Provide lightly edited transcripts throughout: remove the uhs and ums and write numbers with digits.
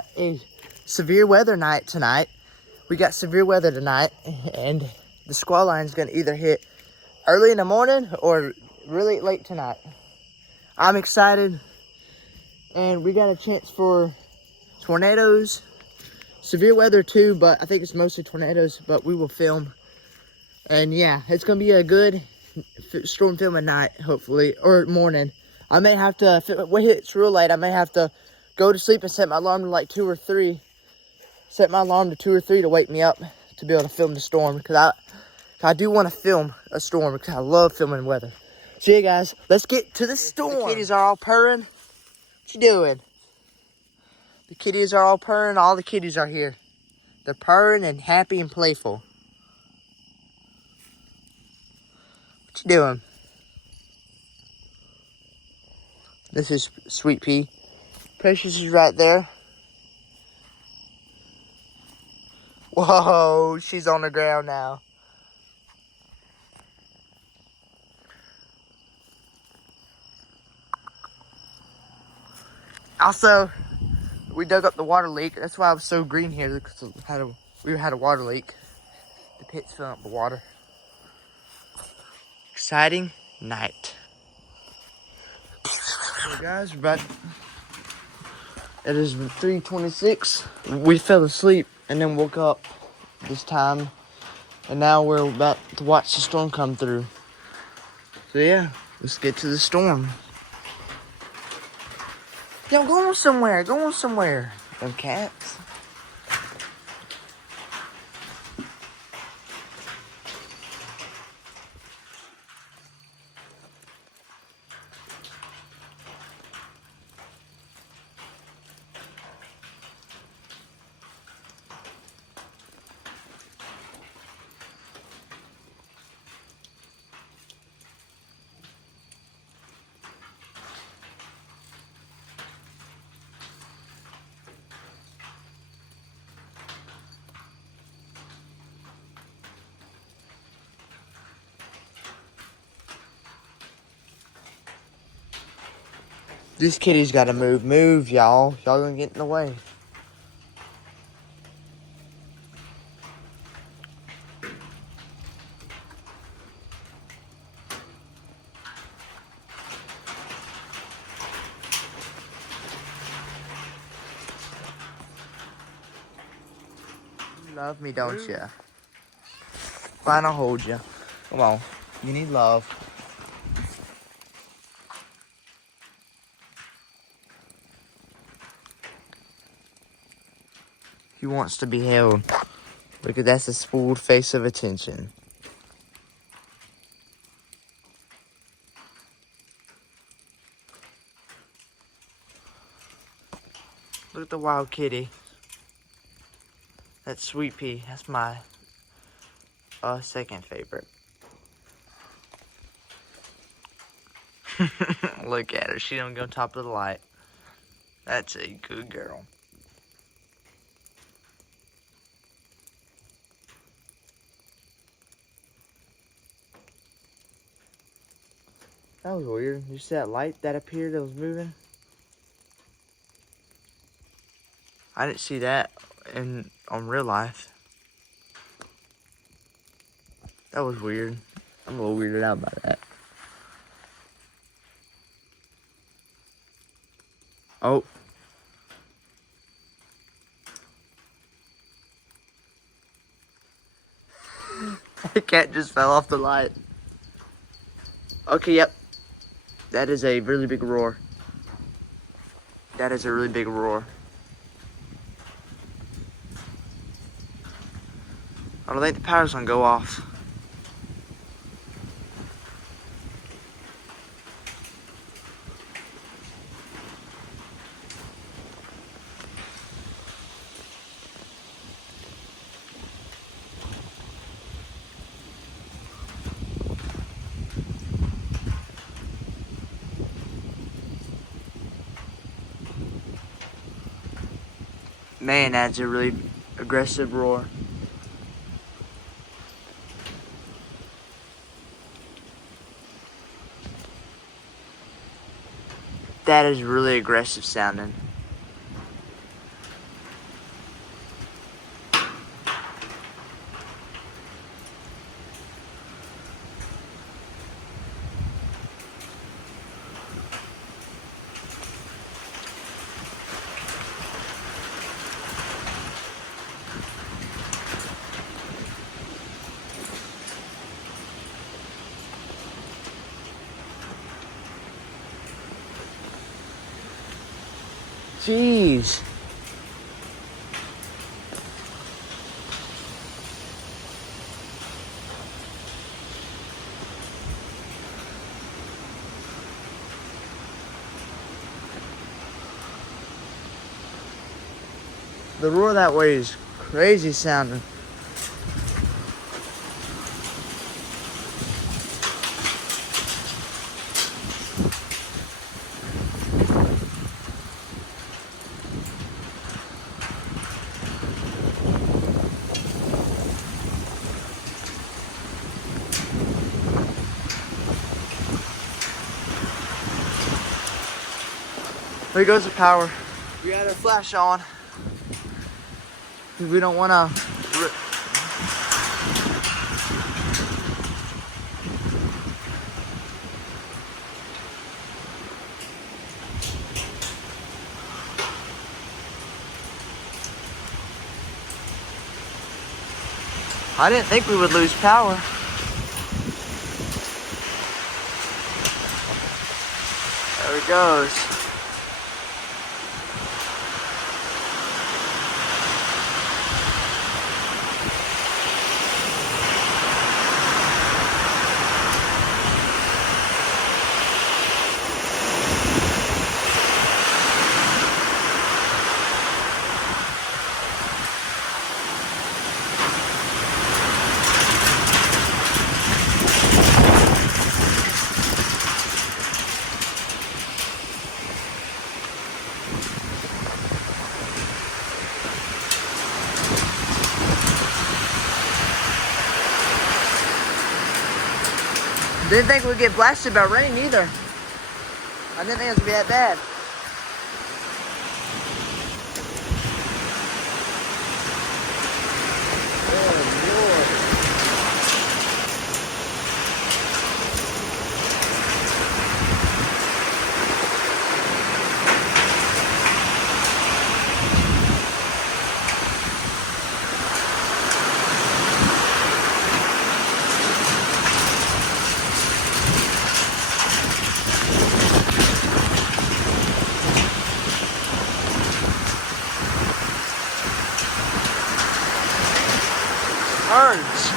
got a severe weather night tonight. We got severe weather tonight, and the squall line is gonna either hit early in the morning or really late tonight. I'm excited, and we got a chance for tornadoes, severe weather too, but I think it's mostly tornadoes, but we will film. And yeah, it's gonna be a good storm filming night, hopefully, or morning. I may have to, if it hits real late, I may have to go to sleep and set my alarm to like 2 or 3. Set my alarm to 2 or 3 to wake me up to be able to film the storm, because I do want to film a storm because I love filming weather. So yeah, guys, let's get to the storm. The kitties are all purring. What you doing? The kitties are all purring. All the kitties are here. They're purring and happy and playful. What you doing? This is Sweet Pea. Precious is right there. Whoa, she's on the ground now. Also, we dug up the water leak. That's why I was so green here, because we had a water leak. The pit's filling up with water. Exciting night. So guys, it is 3:26. We fell asleep and then woke up this time, and now we're about to watch the storm come through. So yeah, let's get to the storm. Yo, go on somewhere, Them cats. This kitty's gotta move. Move, y'all. Y'all gonna get in the way. You love me, don't you? Fine, I'll hold you. Come on. You need love. He wants to be held. Look at that's a spooled face of attention. Look at the wild kitty. That's Sweet Pea. That's my second favorite. Look at her. She don't go on top of the light. That's a good girl. That was weird. You see that light that appeared that was moving? I didn't see that on real life. That was weird. I'm a little weirded out by that. Oh. The cat just fell off the light. Okay, yep. That is a really big roar. That is a really big roar. I don't think the power's gonna go off. Man, that's a really aggressive roar. That is really aggressive sounding. Jeez. The roar that way is crazy sounding. There goes the power. We got our flash on. We don't want to. I didn't think we would lose power. There it goes. Didn't think we'd get blasted by rain either. I didn't think it was gonna be that bad. Birds.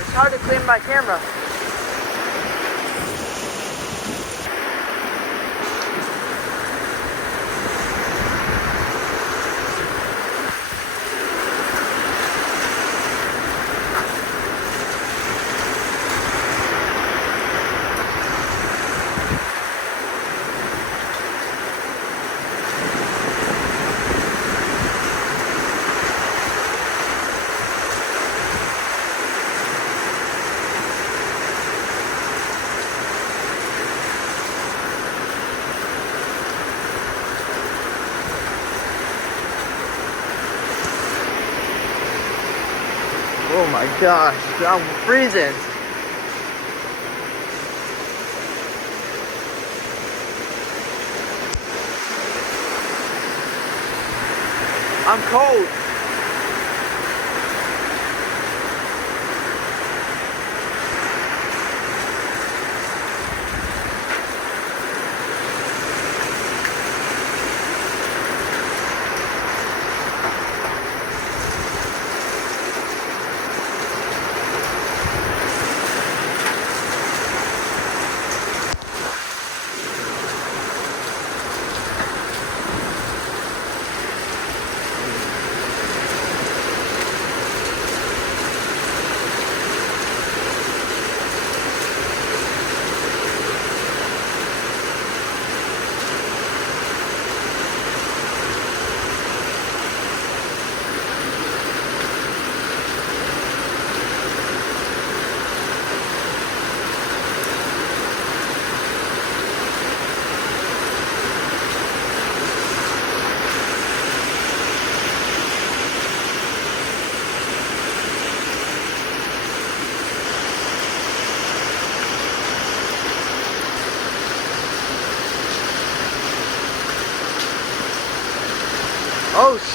It's hard to clean my camera. Oh my gosh, I'm freezing. I'm cold.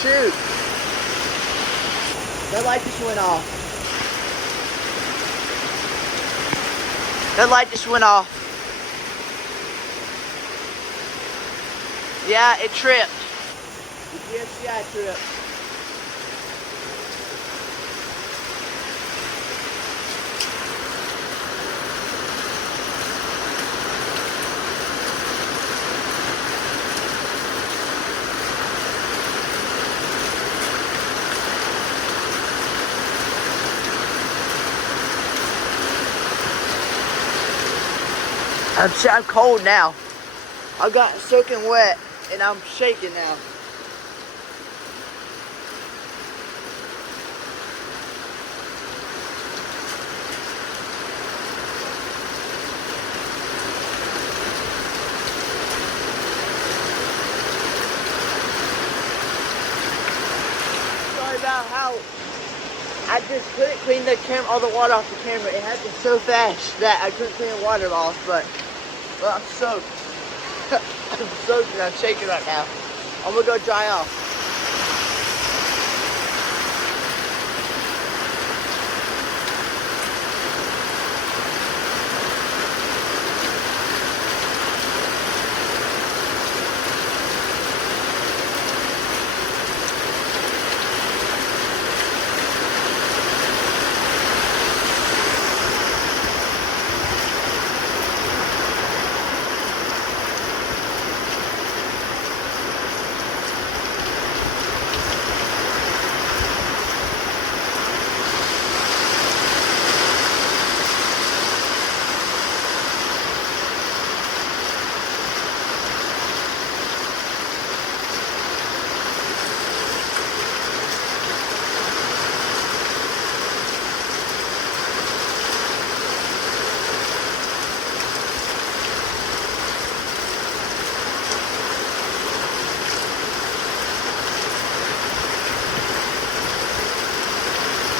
shoot. That light just went off. That light just went off. Yeah, it tripped. The GFCI tripped. I'm cold now. I got soaking wet and I'm shaking now. Sorry about how I just couldn't clean the camera, all the water off the camera. It happened so fast that I couldn't clean the water off, but well, I'm soaked. I'm soaked and I'm shaking right now. I'm gonna go dry off.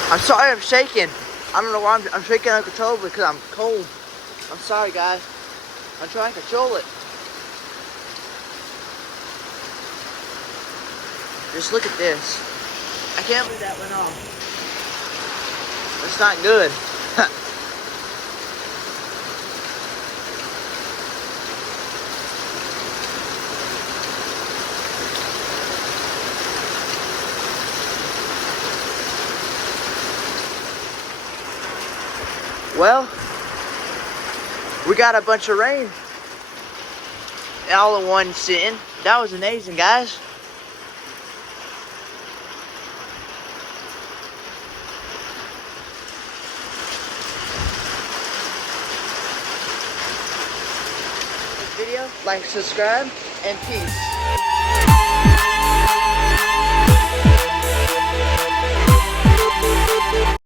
I'm sorry I'm shaking. I don't know why I'm shaking uncontrollably because I'm cold. I'm sorry, guys. I'm trying to control it. Just look at this. I can't believe that went off. That's not good. Well, we got a bunch of rain all in one sitting. That was amazing, guys. This video, like, subscribe, and peace.